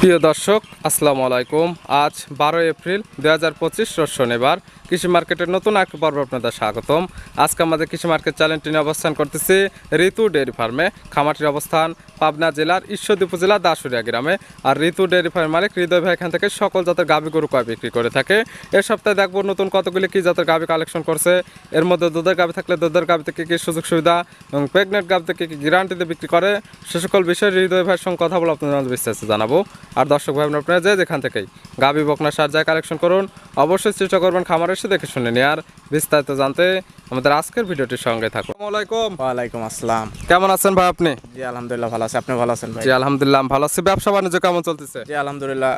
প্রিয় দর্শক, আসসালামু আলাইকুম। আজ বারো এপ্রিল দু হাজার পঁচিশ শনিবার। কৃষি মার্কেটের নতুন এক পর্ব আপনাদের স্বাগতম। আজকে আমাদের কৃষি মার্কেট চ্যানেলটি নিয়ে অবস্থান করতেছি ঋতু ডেয়ারি ফার্মে। খামারটির অবস্থান পাবনা জেলার ঈশ্বরদী উপজেলা দাসুরিয়া গ্রামে। আর ঋতু ডেয়ারি ফার্মের মালিক হৃদয় ভাই এখান থেকে সকল জাতের গাভী গরু কয় বিক্রি করে থাকে। এ সপ্তাহে দেখব নতুন কতগুলি কি জাতের গাভী কালেকশন করছে। এর মধ্যে দুধের গাভী থাকলে দুধের গাভী থেকে কি সুযোগ সুবিধা এবং প্রেগনেন্ট গাভী থেকে কি গ্যারান্টিতে বিক্রি করে। সে সকল বিষয়ে হৃদয় ভাইয়ের সঙ্গে কথা বলে আপনাদের বিস্তারিত জানাব। আর দর্শক ভাই আপনারা যে যেখান থেকেই গাভী বকনা সার যায় কালেকশন করুন অবশ্যই চেষ্টা করবেন খামার এসে দেখে শুনে নিয়ে। আর বিস্তারিত জানতে আমাদের আজকের ভিডিওটির সঙ্গে থাকুন। আলাইকুম। ওয়ালাইকুম আসসালাম। কেমন আছেন ভাই আপনি? জি আলহামদুলিল্লাহ ভালো আছি। আপনি ভালো আছেন ভাই? জি আলহামদুলিল্লাহ ভালো আছি। ব্যবসা বাণিজ্য কেমন চলতেছে? জি আলহামদুলিল্লাহ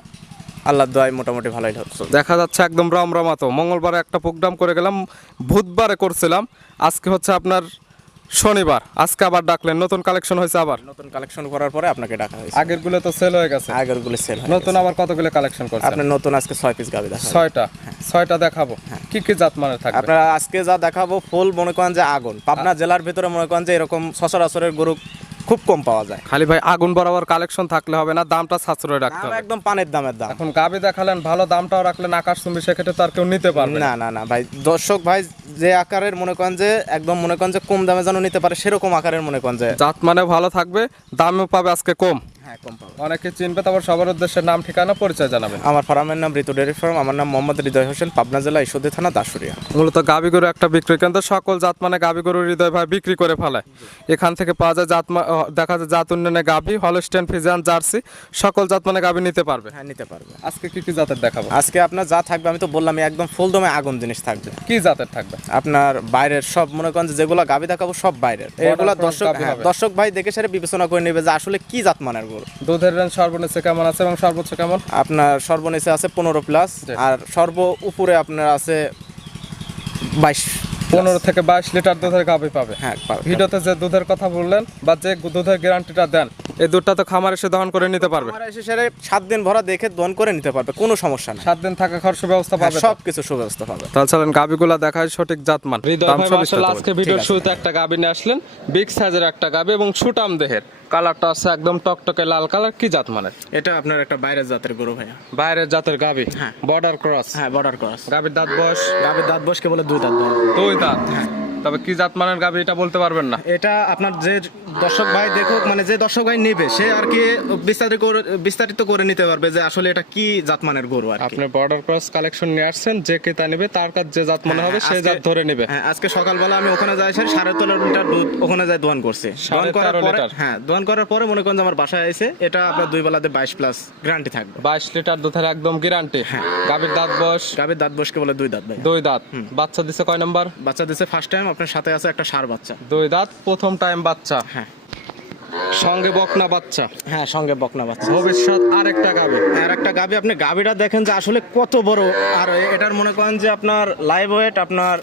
আল্লাহর দোয়ায় মোটামুটি ভালোই হচ্ছে দেখা যাচ্ছে একদম রমরমাতো। মঙ্গলবারে একটা প্রোগ্রাম করে গেলাম বুধবারে করছিলাম। আজকে হচ্ছে আপনার শনিবার। আজকে আবার ডাকলেন নতুন কালেকশন হয়েছে আবার? নতুন কালেকশন করার পরে আপনাকে ডাকা হয়েছে। আগেরগুলো তো সেল হয়ে গেছে। আগেরগুলো সেল হয় নতুন আবার কতগুলো কালেকশন করছেন? আপনি নতুন আজকে 6 পিস গাবি দেখা ছয়টা? ছয়টা দেখাবো। কি কি জাত মানের থাকবে? আপনারা আজকে যা দেখাবো ফুল মনে করেন যে আগুন। পাবনা জেলার ভিতরে মনে করেন যে এরকম সচরাচরের গরু খুব কম পাওয়া যায়। খালি ভাই আগুন বরাবর কালেকশন থাকলে হবে না দামটা সাশ্রয় রাখতে হবে। একদম পানের দামের দাম। এখন গাবে দেখালেন ভালো দামটাও রাখলেন আকাশ তুমি সেক্ষেত্রে তো আর কেউ নিতে পারবে না। না না না ভাই দর্শক ভাই যে আকারের মনে করেন যে একদম মনে করেন যে কম দামে যেন নিতে পারে সেরকম আকারের মনে করেন যে জাত মানে ভালো থাকবে দামও পাবে আজকে কম। হ্যাঁ কম পাবে অনেকে চিনবে তারপর সবার উদ্দেশ্যে নাম ঠিকানা পরিচয় জানাবেন। আমার ফার্মের নাম ঋতু ডেয়ারি ফার্ম আমার নাম মোহাম্মদ হৃদয় হোসেন পাবনা জেলা ঈশ্বরদী থানা দাসুরিয়া মূলত গাবি গরু একটা বিক্রি কেন্দ্র সকল জাত মানে গাবি গরুর হৃদয় ভাই বিক্রি করে ফেলায় এখান থেকে পাওয়া যায় জাত দেখা যায় জাত উন্নয়নে গাবি হলস্টেন ফিজান জার্সি সকল জাত মানে গাবি নিতে পারবে। হ্যাঁ নিতে পারবে। আজকে কি কি জাতের দেখাবো? আজকে আপনার যা থাকবে আমি তো বললাম একদম ফুল দমে আগুন জিনিস থাকবে। কি জাতের থাকবে? আপনার বাইরের সব মনে করেন যেগুলো গাবি দেখাবো সব বাইরের। এগুলো দর্শক হ্যাঁ। দর্শক ভাই দেখে সেটা বিবেচনা করে নেবে যে আসলে কি জাত মানের দুধের রেঞ্জ সর্বনিচ্চ কেমন আছে এবং সর্বোচ্চ কেমন? আপনার সর্বনিচে আছে পনেরো প্লাস আর সর্ব উপরে আপনার আছে বাইশ। পনেরো থেকে বাইশ লিটার দুধের গাভী পাবে। হ্যাঁ ভিডিওতে যে দুধের কথা বললেন বা যে দুধের গ্যারান্টিটা দেন এই দুধটা তো খামার এসে দহন করে নিতে পারবে। এসে সাত দিন ভরা দেখে দন করে নিতে পারবে কোনো সমস্যা নেই। সাত দিন থাকা খরচ ব্যবস্থা পাবে তো? সব কিছু সুব্যবস্থা পাবে। তাহলে চলেন গাবিগুলা দেখায় সঠিক জাতমান দাম সব আজকে ভিডিওর শুরুতে একটা গাভী নিয়ে আসলেন। বিগ সাইজের একটা গাভী এবং সুটাম দেহের। কালারটা আছে একদম টকটকে লাল কালার কি জাত মানে এটা আপনার একটা বাইরের জাতের গরু ভাইয়া। বাইরের জাতের গাভী হ্যাঁ। বর্ডার ক্রস হ্যাঁ বর্ডার ক্রস গাভীর দাঁত বয়স? গাবির দাঁত বসকে বলে দুই দাঁত বলে দুই দাঁত তবে কি জাত মানের গাবি এটা বলতে পারবেন না? এটা আপনার যে দর্শক ভাই দেখুক মানে যে দর্শক ভাই নেবে সে আর কি বিস্তারিত করে বিস্তারিত করে নিতে পারবে যে আসলে এটা কি জাত মানের গরু আর কি। আপনি বর্ডার ক্রস কালেকশন নিয়ে আসছেন যে ক্রেতা নেবে তার কাছে যে জাত মনে হবে হ্যাঁ, সেই আজকে- জাত ধরে নেবে। হ্যাঁ আজকে সকালবেলা আমি ওখানে যাই সাড়ে সাড়ে তেরো লিটার দুধ ওখানে যাই দোয়ান করছি। দোয়ান করার পরে হ্যাঁ দোয়ান করার পরে মনে করেন যে আমার বাসায় এসে এটা আপনার দুই বেলাতে বাইশ প্লাস গ্যারান্টি থাকবে। বাইশ লিটার দুধের একদম গ্যারান্টি হ্যাঁ। গাবির দাঁত বয়স? গাবির দাঁত বসকে বলে? দুই দাঁত ভাই। দুই দাঁত। বাচ্চা দিছে কয় নাম্বার? বাচ্চা দিছে ফার্স্ট টাইম আপনার সাথে আছে একটা সার বাচ্চা। দুই দাঁত প্রথম টাইম বাচ্চা। হ্যাঁ। সঙ্গে বকনা বাচ্চা। হ্যাঁ সঙ্গে বকনা বাচ্চা। ভবিষ্যৎ আরেকটা গাবে। আর একটা গাবি আপনি গাবিটা দেখেন যে আসলে কত বড় আর এটার মনে করেন যে আপনার লাইভ ওয়েট আপনার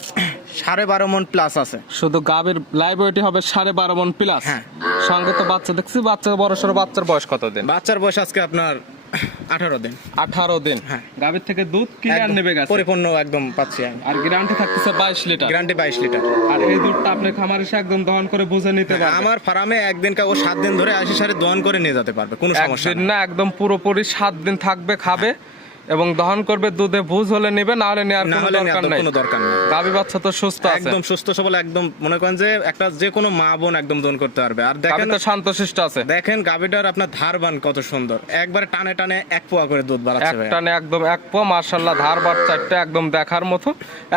সাড়ে বারো মন প্লাস আছে। শুধু গাবের লাইভ ওয়েটই হবে সাড়ে বারো মন প্লাস হ্যাঁ। সঙ্গে তো বাচ্চা দেখছি বাচ্চা বড় সড়ো বাচ্চার বয়স কত দিন বাচ্চার বয়স আজকে আপনার আঠারো দিন। আঠারো দিন? হ্যাঁ। গাভীর থেকে দুধ ক্লিয়ার নেবে গেছে? পরিপূর্ণ একদম পাচ্ছি আমি। আর গ্যারান্টি থাকতেছে বাইশ লিটার? গ্যারান্টি বাইশ লিটার। আর এই দুধটা আপনি খামার এসে একদম দহন করে বুঝে নিতে পারবেন। আমার ফার্মে একদিন কা ও সাত দিন ধরে আশি সারে দহন করে নিয়ে যেতে পারবে কোনো সমস্যা না একদম পুরোপুরি সাত দিন থাকবে খাবে। এবং দহন করবে দুধে ভুজ হলে নেবে না হলে নেওয়ার না কোনো দরকার নাই। কোনো দরকার নেই। গাভী বাচ্চা তো সুস্থ আছে। একদম সুস্থ সবল একদম মনে করেন যে একটা যে কোনো মা বোন একদম দোন করতে পারবে। আর দেখেন তো শান্তশিষ্ট আছে। দেখেন গাবিটার আপনার ধারবান কত সুন্দর। একবারে টানে টানে এক পোয়া করে দুধ বাড়াচ্ছে ভাই একটানে একদম এক পো মার্শাল্লাহ ধার বার চারটে একদম দেখার মতো।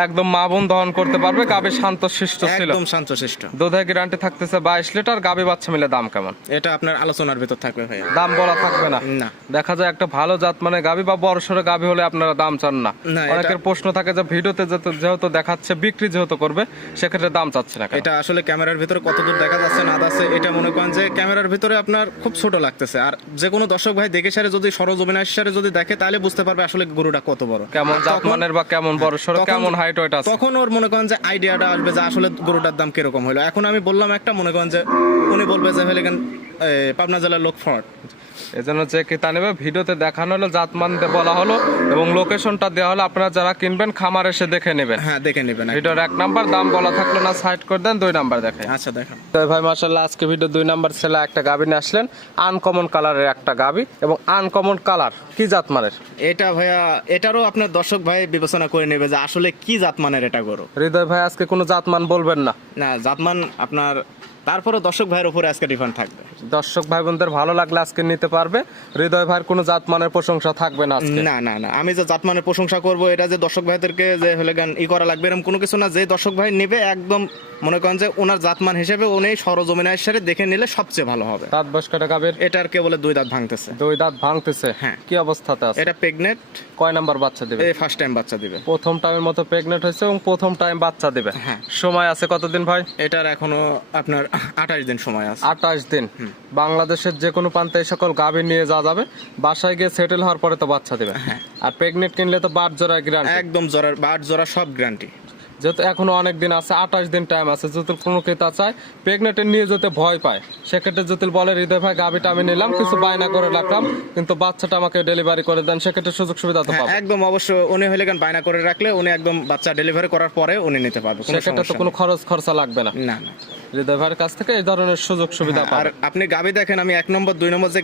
একদম মা বোন দহন করতে পারবে গাভী শান্তশিষ্ট ছিল। একদম শান্তশিষ্ট। দুধের গ্যারান্টি থাকতেছে বাইশ লিটার গাভী বাচ্চা মিলে দাম কেমন? এটা আপনার আলোচনার ভিতর থাকবে ভাই দাম বলা থাকবে না। না। দেখা যায় একটা ভালো জাত মানে গাভী বা বড় সড়ো গাভী হলে আপনারা দাম চান না। অনেকের প্রশ্ন থাকে যে ভিডিওতে যেহেতু দেখাচ্ছে বিক্রি যেহেতু করবে সেক্ষেত্রে দাম চাচ্ছে না এটা আসলে ক্যামেরার ভিতরে কতদূর দেখা যাচ্ছে না যাচ্ছে এটা মনে করেন যে ক্যামেরার ভিতরে আপনার খুব ছোট লাগতেছে। আর যে কোনো দর্শক ভাই দেখে সারে যদি সরজমিনার সারে যদি দেখে তাহলে বুঝতে পারবে আসলে গরুটা কত বড়। কেমন আর জাত তখন- মানের বা কেমন বড় সড়ো কেমন হাইট আছে? তখন ওর মনে করেন যে আইডিয়াটা আসবে যে আসলে গরুটার দাম কীরকম হলো এখন আমি বললাম একটা মনে করেন যে উনি বলবে যে হলে পাবনা জেলার লোক ফ্রড এজন্য যে ক্রেতা নেবে ভিডিওতে দেখানো হলো জাতমান বলা হলো এবং লোকেশনটা দেওয়া হলো। আপনারা যারা কিনবেন খামার এসে দেখে নেবেন। হ্যাঁ দেখে নেবেন। ভিডিওর এক নাম্বার দাম বলা থাকল না সাইড করে দেন দুই নাম্বার দেখে আচ্ছা দেখেন। তো ভাই মার্শাল্লাহ আজকে ভিডিও দুই নাম্বার ছেলে একটা গাবি নিয়ে আসলেন আনকমন কালারের একটা গাবি এবং আনকমন কালার কি জাত মানের? এটা ভাইয়া এটারও আপনার দর্শক ভাই বিবেচনা করে নেবে যে আসলে কি জাতমানের এটা গরু। হৃদয় ভাই আজকে কোনো জাতমান বলবেন না। না জাতমান আপনার তারপরে দর্শক ভাইয়ের উপরে আজকে ডিফান্ড থাকবে। দর্শক ভাই বোনদের ভালো লাগলে আজকে নিতে পারবে। হৃদয় ভাইয়ের কোনো জাতমানের প্রশংসা থাকবে না না না না। আমি যে জাতমানের প্রশংসা করব এটা যে দর্শক ভাইদেরকে যে হলে গান ই করা লাগবে এরকম কোনো কিছু না। যে দর্শক ভাই নেবে একদম মনে করেন যে ওনার জাতমান হিসেবে উনি সরজমিনা হিসেবে দেখে নিলে সবচেয়ে ভালো হবে। দাঁত বয়স কয়টা গাবির এটার কে বলে দুই দাঁত ভাঙতেছে। দুই দাঁত ভাঙতেছে? হ্যাঁ। কি অবস্থাতে আছে? এটা প্রেগনেন্ট কয় নাম্বার বাচ্চা দিবে? এই ফার্স্ট টাইম বাচ্চা দিবে। প্রথম টাইমের মতো প্রেগনেন্ট হয়েছে এবং প্রথম টাইম বাচ্চা দিবে। হ্যাঁ। সময় আছে কতদিন ভাই? এটার এখনও আপনার আঠাশ দিন সময় আছে। আঠাশ দিন। বাংলাদেশের যে কোনো প্রান্তে এই সকল গাভী নিয়ে যাওয়া যাবে। বাসায় গিয়ে সেটেল হওয়ার পরে তো বাচ্চা দিবে। হ্যাঁ। আর প্রেগনেন্ট কিনলে তো বাট জোড়া গ্রান্ট একদম জোড়ার বাট জোড়া সব গ্যারান্টি যেহেতু এখনও অনেক দিন আছে আঠাশ দিন টাইম আছে যদি কোনো ক্রেতা চায় প্রেগনেন্টের নিয়ে যেতে ভয় পায়। সেক্ষেত্রে যদি বলে হৃদয় ভাই গাভিটা আমি নিলাম কিছু বায়না করে রাখলাম কিন্তু বাচ্চাটা আমাকে ডেলিভারি করে দেন। সেক্ষেত্রে সুযোগ সুবিধা তো হ্যাঁ পাবে। একদম অবশ্য উনি হলে গান বায়না করে রাখলে উনি একদম বাচ্চা ডেলিভারি করার পরে উনি নিতে পারবে কোনো সেক্ষেত্রে তো কোনো খরচ খরচা লাগবে না। না না। হৃদয় ভাইয়ের কাছ থেকে এই ধরনের সুযোগ সুবিধা আর আপনি দেখেন আমি এক নম্বর দুই নম্বর যে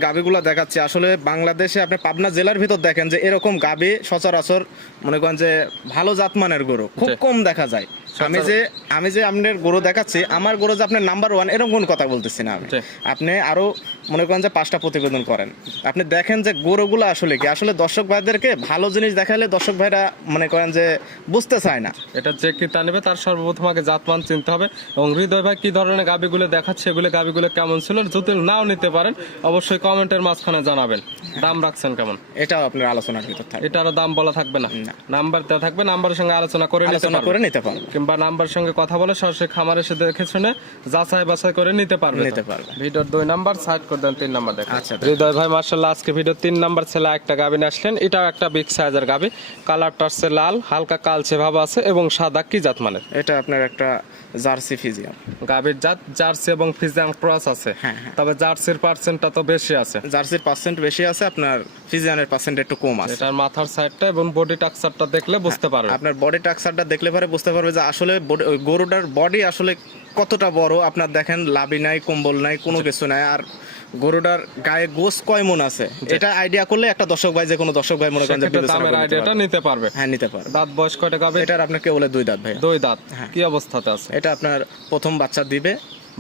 দেখাচ্ছি আসলে বাংলাদেশে আপনি পাবনা জেলার ভিতর দেখেন যে এরকম গাবি সচরাচর মনে করেন যে ভালো জাতমানের গরু খুব কম দেখা যায় আমি যে আমি যে আপনার গরু দেখাচ্ছি আমার গরু যে আপনার নাম্বার ওয়ান এরকম কোনো কথা বলতেছি না আমি। আপনি আরও মনে করেন যে পাঁচটা প্রতিবেদন করেন। আপনি দেখেন যে গরুগুলো আসলে কি আসলে দর্শক ভাইদেরকে ভালো জিনিস দেখালে দর্শক ভাইরা মনে করেন যে বুঝতে চায় না। এটা যে ক্রেতা নেবে তার সর্বপ্রথম আগে জাতমান চিনতে হবে এবং হৃদয় ভাই কি ধরনের গাবিগুলো দেখাচ্ছে এগুলো গাবিগুলো কেমন ছিল যদি নাও নিতে পারেন অবশ্যই কমেন্টের মাঝখানে জানাবেন। দাম রাখছেন কেমন? এটাও আপনার আলোচনার ভিতর থাকে এটারও দাম বলা থাকবে না। নাম্বার দেওয়া থাকবে নাম্বারের সঙ্গে আলোচনা করে আলোচনা করে নিতে পারবে। কিংবা নাম্বার সঙ্গে কথা বলে সরাসরি খামার এসে দেখে শুনে যাচাই বাছাই করে নিতে পারবে নিতে পারবে। ভিডিওর দুই নাম্বার সাইড করে দেন তিন নাম্বার দেখেন। আচ্ছা। হৃদয় ভাই মার্শাল্লাহ আজকে ভিডিও তিন নাম্বার ছেলে একটা গাবি নিয়ে আসলেন। এটাও একটা বিগ সাইজের গাবি। কালারটা হচ্ছে লাল হালকা কালচে ভাব আছে এবং সাদা কি জাত মানের এটা আপনার একটা জার্সি ফিজিয়াম। গাবির জাত জার্সি এবং ফিজিয়ান ক্রস আছে। হ্যাঁ, হ্যাঁ। তবে জার্সির পার্সেন্টটা তো বেশি আছে। জার্সির পার্সেন্ট বেশি আছে আপনার ফিজিয়ানের পার্সেন্ট একটু কম আছে। এটার মাথার সাইডটা এবং বডি টাকচারটা দেখলে বুঝতে পারবে। আপনার বডি টাক্সারটা দেখলে পরে বুঝতে পারবে যে আসলে গরুটার বডি আসলে কতটা বড়? আপনার দেখেন লাভি নাই কম্বল নাই কোনো কিছু নাই। আর গরুটার গায়ে গোস কয় মন আছে? এটা আইডিয়া করলে একটা দর্শক ভাই যে কোনো দর্শক ভাই মনে করেন দামের আইডিয়াটা। নিতে পারবে। হ্যাঁ নিতে পারবে। দাঁত বয়স কয়টা গাবে এটার আপনাকে বলে দুই দাঁত ভাই দুই দাঁত। হ্যাঁ। কি অবস্থাতে আছে? এটা আপনার প্রথম বাচ্চা দিবে।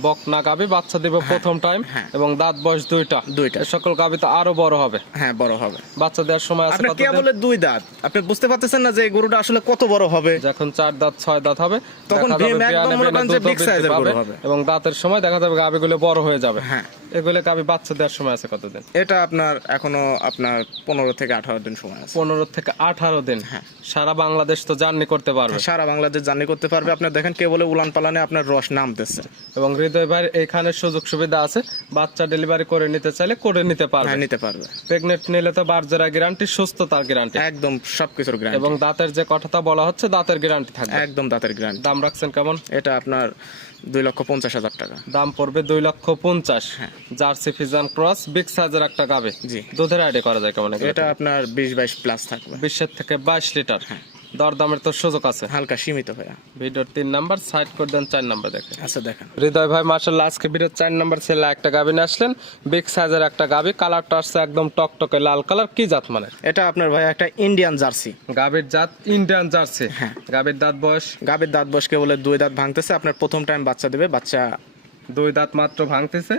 বকনা গাবি বাচ্চা দিবে প্রথম টাইম হ্যাঁ। এবং দাঁত বয়স দুইটা। দুইটা। সকল গাবি তো আরও বড় হবে। হ্যাঁ বড় হবে। বাচ্চা দেওয়ার সময় আছে কে বলে দুই দাঁত? আপনি বুঝতে পারতেছেন না যে গরুটা আসলে কত বড় হবে? যখন চার দাঁত ছয় দাঁত হবে তখন ভীম একদম মনে করেন যে এর পাবে গরু হবে। এবং দাঁতের সময় দেখা যাবে গাবিগুলো বড় হয়ে যাবে। হ্যাঁ। এগুলো গাবি বাচ্চা দেওয়ার সময় আছে কতদিন এটা আপনার এখনও আপনার পনেরো থেকে আঠারো দিন সময় আছে। পনেরো থেকে আঠারো দিন। হ্যাঁ। সারা বাংলাদেশ তো জার্নি করতে পারবে। সারা বাংলাদেশ জার্নি করতে পারবে। আপনার দেখেন কে বলে উলান পালানে আপনার রস নামতেছে। এবং হৃদয় ভাইয়ের এখানে সুযোগ সুবিধা আছে। বাচ্চা ডেলিভারি করে নিতে চাইলে করে নিতে পারবে। হ্যাঁ নিতে পারবে। প্রেগনেন্ট নিলে তো বারজোড়া গ্যারান্টি সুস্থতার গ্যারান্টি একদম সবকিছুর গ্রান্ড এবং দাঁতের যে কথাটা বলা হচ্ছে দাঁতের গ্যারান্টি থাকবে। একদম দাঁতের গ্রান্ড দাম রাখছেন কেমন? এটা আপনার দুই লক্ষ পঞ্চাশ হাজার টাকা। দাম পড়বে দুই লক্ষ পঞ্চাশ। জার্সি ফিজান ক্রস বিগ সাইজের একটা গাবে। জি। দুধের আইডিয়া করা যায় কেমন এটা আপনার বিশ বাইশ প্লাস থাকবে। বিশের থেকে বাইশ লিটার হ্যাঁ। দরদামের তো সুযোগ আছে। হালকা সীমিত হয়ে। ভিডিওর তিন নাম্বার সাইড করে দেন চার নাম্বার দেখে। আচ্ছা দেখেন। হৃদয় ভাই মার্শাল আজকে ভিডিওর চার নাম্বার ছেলে একটা গাবি নিয়ে আসলেন। বিগ সাইজের একটা গাবি কালারটা আসছে একদম টকটকে লাল কালার কি জাত মানে? এটা আপনার ভাই একটা ইন্ডিয়ান জার্সি গাবির জাত ইন্ডিয়ান জার্সি হ্যাঁ। গাবির দাঁত বয়স? গাবের দাঁত বসকে বলে দুই দাঁত ভাঙতেছে আপনার প্রথম টাইম বাচ্চা দেবে বাচ্চা দুই দাঁত মাত্র ভাঙতেছে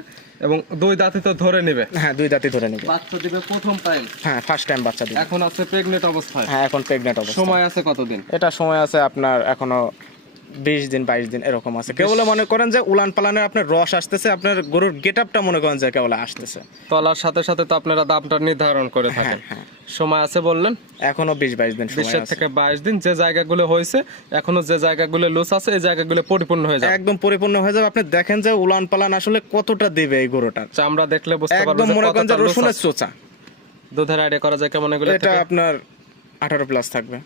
এবং দুই দাঁতই তো ধরে নেবে। হ্যাঁ দুই দাঁতই ধরে নেবে। বাচ্চা দিবে প্রথম টাইম হ্যাঁ ফার্স্ট টাইম বাচ্চা দিবে। এখন আছে প্রেগনেন্ট অবস্থায়। হ্যাঁ এখন প্রেগনেন্ট অবস্থায়। সময় আছে কতদিন? এটা সময় আছে আপনার এখনও বিশ দিন বাইশ দিন এরকম আছে। কেবল মনে করেন যে উলান পালানের আপনার রস আসতেছে আপনার গরুর গেট আপটা মনে করেন যে কেবল আসতেছে। তলার সাথে সাথে তো আপনারা দামটা নির্ধারণ করে থাকেন। হ্যাঁ। সময় আছে বললেন? এখনও বিশ বাইশ দিন বিশের থেকে বাইশ দিন যে জায়গাগুলো হয়েছে এখনও যে জায়গাগুলো লুজ আছে এই জায়গাগুলো পরিপূর্ণ হয়ে যাবে। একদম পরিপূর্ণ হয়ে যাবে। আপনি দেখেন যে উলান পালান আসলে কতটা দিবে এই গরুটার চামড়া দেখলে বুঝতে পারবেন একদম মনে করেন যে রসুনের চোচা। দুধের আইডিয়া করা যায় কেমন এগুলো এটা আপনার আঠারো প্লাস থাকবে।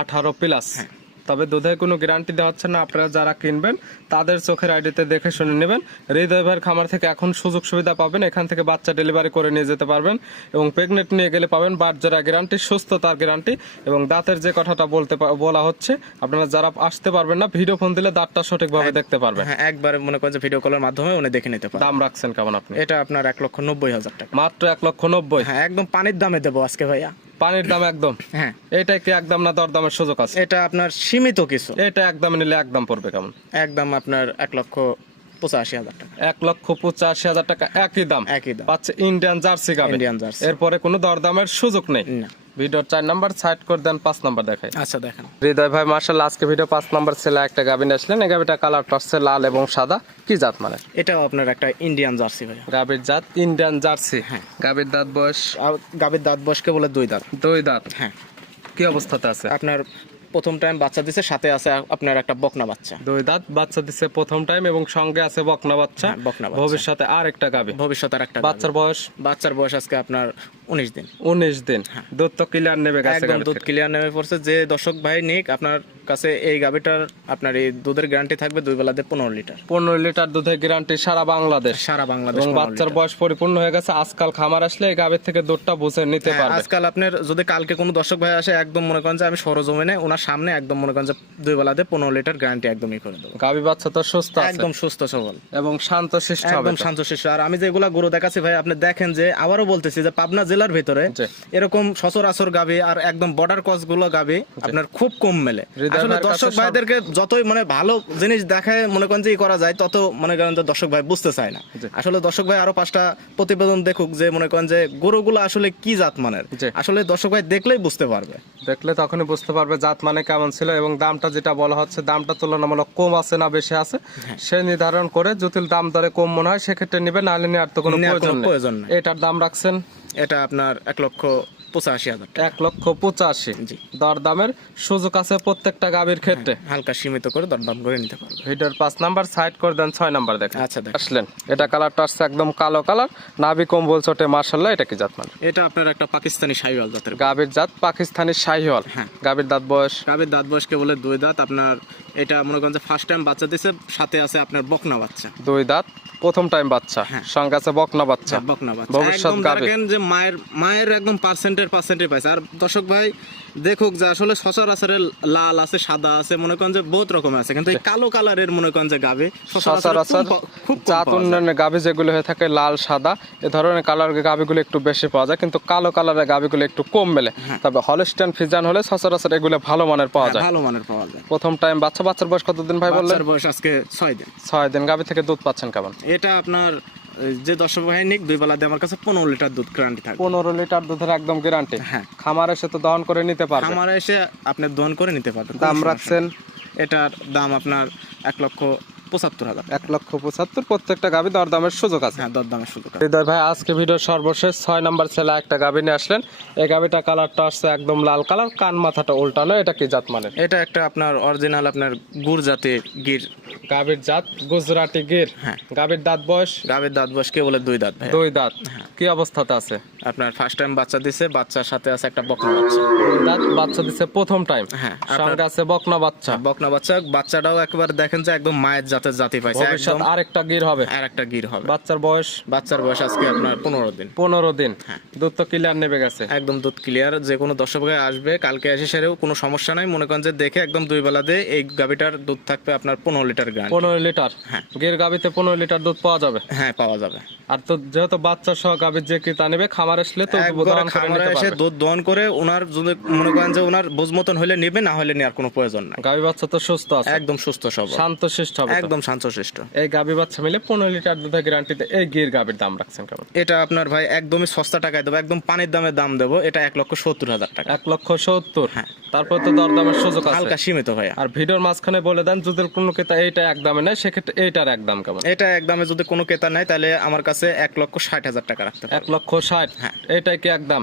আঠারো প্লাস হ্যাঁ। তবে দুধের কোনো গ্যারান্টি দেওয়া হচ্ছে না। আপনারা যারা কিনবেন তাদের চোখের আইডিতে দেখে শুনে নেবেন। হৃদয় ভাইয়ের খামার থেকে এখন সুযোগ সুবিধা পাবেন। এখান থেকে বাচ্চা ডেলিভারি করে নিয়ে যেতে পারবেন এবং প্রেগনেন্ট নিয়ে গেলে পাবেন বাচ্চারা গ্যারান্টি সুস্থতার গ্যারান্টি এবং দাঁতের যে কথাটা বলতে বলা হচ্ছে আপনারা যারা আসতে পারবেন না ভিডিও ফোন দিলে দাঁতটা সঠিকভাবে দেখতে পারবেন। হ্যাঁ একবার মনে করেন যে ভিডিও কলের মাধ্যমে উনি দেখে নিতে পারেন দাম রাখছেন কেমন আপনি? এটা আপনার এক লক্ষ নব্বই হাজার টাকা। মাত্র এক লক্ষ নব্বই। হ্যাঁ একদম পানির দামে দেবো আজকে ভাইয়া। পানির দাম একদম। হ্যাঁ। এটা কি একদম না দরদামের সুযোগ আছে? এটা আপনার সীমিত কিছু। এটা একদম নিলে একদম পড়বে কেমন? একদম আপনার এক লক্ষ পঁচাশি হাজার টাকা। এক লক্ষ পঁচাশি হাজার টাকা একই দাম। একই দাম। পাচ্ছে ইন্ডিয়ান জার্সি গাবে ইন্ডিয়ান জার্সি এরপরে কোনো দরদামের সুযোগ নেই। না। ভিডিওর চার নাম্বার সাইড করে দেন পাঁচ নাম্বার দেখাই। আচ্ছা দেখেন। হৃদয় ভাই মার্শাল আজকে ভিডিও পাঁচ নাম্বার ছেলে একটা গাবিন আসলেন। এই গাবিটা কালারটা হচ্ছে লাল এবং সাদা। কি জাত মানে? এটাও আপনার একটা ইন্ডিয়ান জার্সি ভাইয়া। গাবির জাত ইন্ডিয়ান জার্সি হ্যাঁ। গাবির দাঁত বয়স? আর গাভীর দাঁত বসকে বলে দুই দাঁত। দুই দাঁত? হ্যাঁ। কি অবস্থাতে আছে? আপনার প্রথম টাইম বাচ্চা দিছে সাথে আছে আপনার একটা বকনা বাচ্চা। দুই দাঁত বাচ্চা দিচ্ছে প্রথম টাইম এবং সঙ্গে আছে বকনা বাচ্চা। হ্যাঁ, বকনা ভবিষ্যতে আর একটা গাবি ভবিষ্যতের একটা বাচ্চার বয়স? বাচ্চার বয়স আজকে আপনার উনিশ দিন। উনিশ দিন। দুধ তো ক্লিয়ার নেবে একদম দুধ ক্লিয়ার নেমে পড়ছে। যে দর্শক ভাই নিক আপনার কাছে এই গাভীটার আপনার এই দুধের গ্যারান্টি থাকবে দুই বেলাতে পনেরো লিটার। পনেরো লিটার দুধের গ্যারান্টি সারা বাংলাদেশ। সারা বাংলাদেশ এবং বাচ্চার বয়স পরিপূর্ণ হয়ে গেছে। আজকাল খামার আসলে এই গাবের থেকে দুধটা বুঝে নিতে হ্যাঁ, পারবে। আজকাল আপনার যদি কালকে কোনো দর্শক ভাই আসে একদম মনে করেন যে আমি সরজমিনে ওনার সামনে একদম মনে করেন যে দুই বেলাতে পনেরো লিটার গ্যারান্টি একদমই করে দেবো। গাবি বাচ্চা তো সুস্থ একদম সুস্থ সবল। এবং শান্ত শিষ্ট একদম শান্ত শিশু আর আমি যেগুলা গরু দেখাচ্ছি ভাই আপনি দেখেন যে আবারও বলতেছি যে পাবনা জেলার ভিতরে। এরকম সচরাচর গাবি আর একদম বর্ডার ক্রসগুলো গাবি আপনার খুব কম মেলে। আসলে দর্শক ভাইদেরকে যতই মানে ভালো জিনিস দেখায় মনে করেন যে করা যায় তত মনে করেন যে দর্শক ভাই বুঝতে চায় না। আসলে দর্শক ভাই আরও পাঁচটা প্রতিবেদন দেখুক যে মনে করেন যে গরুগুলো আসলে কি জাত মানের। আসলে দর্শক ভাই দেখলেই বুঝতে পারবে। দেখলে তখনই বুঝতে পারবে জাত মানে কেমন ছিল এবং দামটা যেটা বলা হচ্ছে দামটা তুলনামূলক কম আছে না বেশি আছে হ্যাঁ। সে নির্ধারণ করে যদি দাম দরে কম মনে হয় সেক্ষেত্রে নিবে নাহলে নেওয়ার তো কোনো প্রয়োজন প্রয়োজন নেই। এটার দাম রাখছেন এটা আপনার এক লক্ষ পঁচাশি হাজার এক লক্ষ পঁচাশি। জি। দর দামের সুযোগ আছে প্রত্যেকটা গাবির ক্ষেত্রে? হালকা সীমিত করে দরদাম করে নিতে পারবে। ভিডিওর পাঁচ নাম্বার সাইড করে দেন ছয় নাম্বার দেখেন। আচ্ছা আসলেন এটা কালারটা আসছে একদম কালো কালার নাভি কম্বল চটে মার্শাল্লাহ এটা কি জাত মানে? এটা আপনার একটা পাকিস্তানি সাইওয়াল জাতের গাবির জাত পাকিস্তানি শাহিওয়াল। হ্যাঁ। গাবির দাঁত বয়স? গাভীর দাঁত বয়সকে বলে দুই দাঁত আপনার এটা মনে করেন যে ফার্স্ট টাইম বাচ্চা দিছে সাথে আছে আপনার বকনা বাচ্চা। দুই দাঁত প্রথম টাইম বাচ্চা। হ্যাঁ। সঙ্গে আছে বকনা বাচ্চা। বকনা বাচ্চা। ভবিষ্যৎ গাভী। যে মায়ের মায়ের একদম পার্সেন্টের পার্সেন্টে পাইছে। আর দর্শক ভাই দেখুক যে আসলে সচরাচরের লাল আছে সাদা আছে মনে করেন যে বহুত রকম আছে। কিন্তু এই কালো কালারের মনে করেন যে গাভী সচরাচর খুব- জাত উন্নয়নের গাভি যেগুলো হয়ে থাকে লাল সাদা এ ধরনের কালার গাভিগুলো একটু বেশি পাওয়া যায় কিন্তু কালো কালারের গাভিগুলো একটু কম মেলে। তবে হলস্টাইন ফিজান হলে সচরাচর এগুলো ভালো মানের পাওয়া হ্যাঁ, যায়। ভালো মানের পাওয়া যায়। প্রথম টাইম বাচ্চা বাচ্চার বয়স কতদিন ভাই বললেন? বয়স আজকে ছয় দিন। ছয় দিন। গাভি থেকে দুধ পাচ্ছেন কেমন? এটা আপনার যে দর্শক বাহিনী দুই বেলা দিয়ে আমার কাছে পনেরো লিটার দুধ গ্যারান্টি থাকে পনেরো লিটার দুধের একদম গ্যারান্টি হ্যাঁ। খামার এসে তো দহন করে নিতে পারবে। খামার এসে আপনি দহন করে নিতে পারবেন দাম রাখছেন? এটার দাম আপনার এক লক্ষ পঁচাত্তর হাজার এক লক্ষ পঁচাত্তর প্রত্যেকটা গাভি দরদামের সুযোগ আছে। হ্যাঁ দরদামের সুযোগ আছে। হৃদয় ভাই আজকে ভিডিওর সর্বশেষ ছয় নাম্বার ছেলে একটা গাভি নিয়ে আসলেন। এই গাভিটা কালারটা আসছে একদম লাল কালার কান মাথাটা উল্টানো এটা কি জাত মানে? এটা একটা আপনার অরিজিনাল আপনার গুড় জাতের গির। গাভীর জাত গুজরাটি গির। হ্যাঁ। গাভীর দাঁত বয়স? গাভীর দাঁত বয়স কে বলে দুই দাঁত দুই দাঁত। কি অবস্থাতে আছে? আপনার ফার্স্ট টাইম বাচ্চা দিছে বাচ্চার সাথে আছে একটা বকনা বাচ্চা। বাচ্চা দিছে প্রথম টাইম হ্যাঁ, সঙ্গে আছে বকনা বাচ্চা। বকনা বাচ্চা। বাচ্চাটাও একবার দেখেন যে একদম মায়ের জাতের জাতি পাইছে একদম আরেকটা গির হবে। আর একটা গির হবে। বাচ্চার বয়স বাচ্চার বয়স আজকে আপনার পনেরো দিন। পনেরো দিন। হ্যাঁ। দুধ তো ক্লিয়ার নেবে গেছে। একদম দুধ ক্লিয়ার যে কোনো দর্শক আসবে কালকে এসে সেরেও কোনো সমস্যা নাই। মনে করেন যে দেখে একদম দুই বেলা দিয়ে এই গাভিটার দুধ থাকবে আপনার পনেরো লিটার গ্রাম পনেরো লিটার? হ্যাঁ। গির গাভিতে পনেরো লিটার দুধ পাওয়া যাবে? হ্যাঁ পাওয়া যাবে। আর তো যেহেতু বাচ্চা সহ গাভীর যে ক্রেতা নেবে খামার আসলে তো খামারে এসে দুধ দহন করে ওনার যদি মনে করেন যে ওনার বোঝ মতন হলে নেবে না হলে নেওয়ার কোনো প্রয়োজন নাই। গাভী বাচ্চা তো সুস্থ আছে। একদম সুস্থ সব শান্ত শিষ্ট হবে একদম একদম শান্তশিষ্ট। এই গাভী বাচ্চা মিলে পনেরো লিটার দুধের গ্যারান্টিতে এই গির গাভীর দাম রাখছেন কেমন? এটা আপনার ভাই একদমই সস্তা টাকায় দেবো একদম পানির দামে দাম দেবো এটা এক লক্ষ সত্তর হাজার টাকা। এক লক্ষ সত্তর? তারপর তো দরদামের সুযোগ আছে। হালকা সীমিত হয় আর ভিডিওর মাঝখানে বলে দেন যদি কোনো ক্রেতা এইটা এক দামে নেয় সেক্ষেত্রে এইটার এক দাম কেমন? এটা এক দামে যদি কোনো ক্রেতা নেয় তাহলে আমার কাছে এক লক্ষ ষাট হাজার টাকা রাখতে এক লক্ষ ষাট? হ্যাঁ। এটাই কি এক দাম?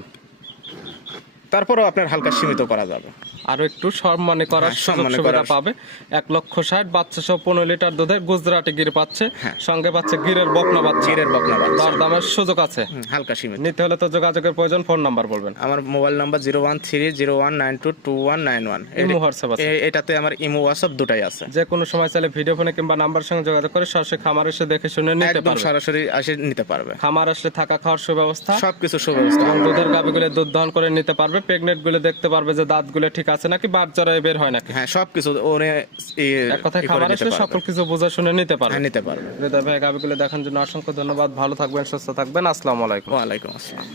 তারপরেও আপনার হালকা সীমিত করা যাবে। আরও একটু সম্মানে করার হ্যাঁ, সুযোগ সুবিধা পাবে। এক লক্ষ ষাট বাচ্চা সহ পনেরো লিটার দুধের গুজরাটি গির পাচ্ছে। হ্যাঁ। সঙ্গে পাচ্ছে গিরের বকনা বাচ্চা। গিরের বকনা বাচ্চা। দরদামের সুযোগ আছে। হালকা সীমিত। নিতে হলে তো যোগাযোগের প্রয়োজন ফোন নাম্বার বলবেন। আমার mobile number zero one three zero one nine two two one nine one. Imo WhatsApp আছে। এটাতে আমার ইমো হোয়াটসঅ্যাপ দুটাই আছে। যে কোনো সময় চাইলে ভিডিও ফোনে কিংবা নাম্বার সঙ্গে যোগাযোগ করে সরাসরি খামার এসে দেখে শুনে নিতে একদম পারবে। সরাসরি এসে নিতে পারবে। খামার আসলে থাকা খাওয়ার সুব্যবস্থা। সবকিছু সুব্যবস্থা। দুধের গাভিগুলো দুধ দহন করে নিতে পারবে। প্রেগনেন্টগুলো দেখতে পারবে যে দাঁতগুলো ঠিক আছে নাকি বার জড়ায় বের হয় নাকি। হ্যাঁ সবকিছু ওরে এক কথায় খাবার আসলে সকল কিছু বোঝা শুনে নিতে পারবে। হ্যাঁ নিতে পারবে। ভাই গাবিগুলো দেখার জন্য অসংখ্য ধন্যবাদ। ভালো থাকবেন সুস্থ থাকবেন। আসসালামু আলাইকুম। ওয়ালাইকুম আসসালাম।